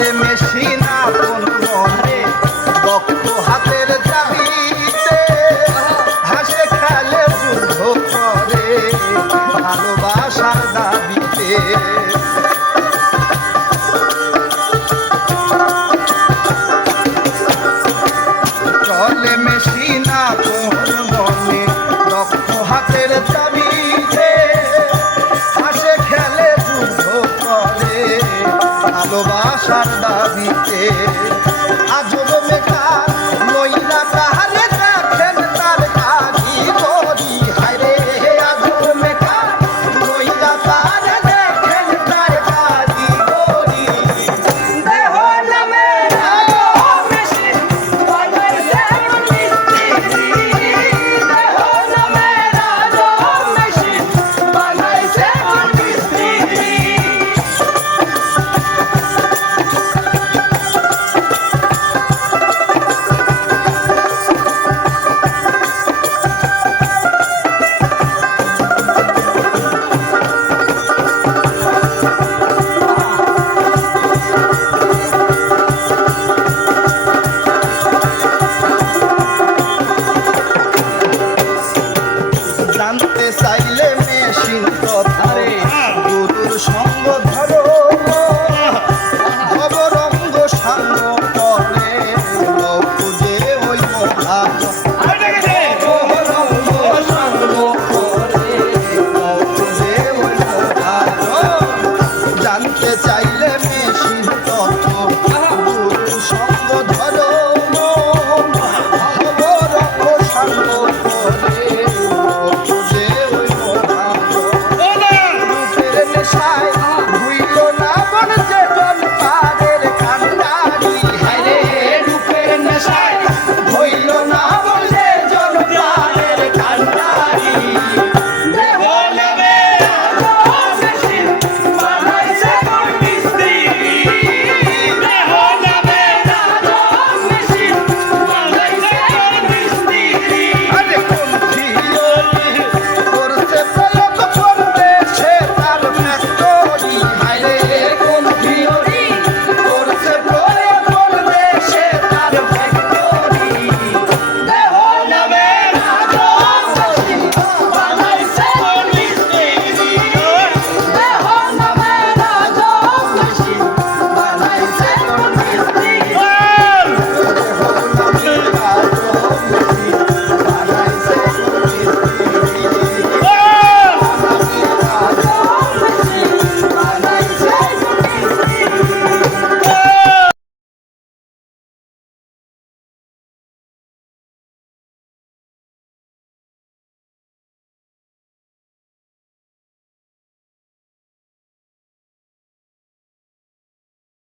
চলে মেশিন আপন মনে রক্ত হাতের চাবিতে হাসে খেলে যুদ্ধ করে ভালোবাসার দাবিতে চলে মেশিন আপন মনে রক্ত হাতের চাবিতে হাসে খেলে যুদ্ধ করে ভালোবাসার দাবিতে আজব মেঘা নইলা তাহারে দেখেন তার কাজী করি হায়রে আজব মেঘা নইলা তাহারে দেখেন তার কাজী করি দেহ নামে মেশিন বানাইছে মিস্ত্রি দেহ নামে মেশিন বানাইছে মিস্ত্রি জানতে চাইলে মেশিন কথারে গুরুর সঙ্গ ধরো ভবরঙ্গ সাঙ্গ করে খুঁজে ওই মহান ভবরঙ্গ সাঙ্গ করে খুঁজে ওই মহান জানতে চাইলে